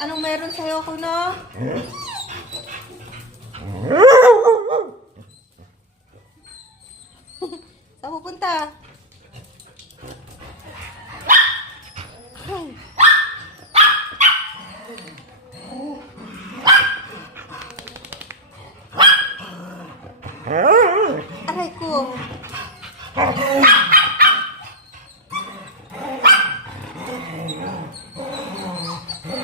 Anong meron sa'yo, Kuno? Saan pupunta? Aray ko.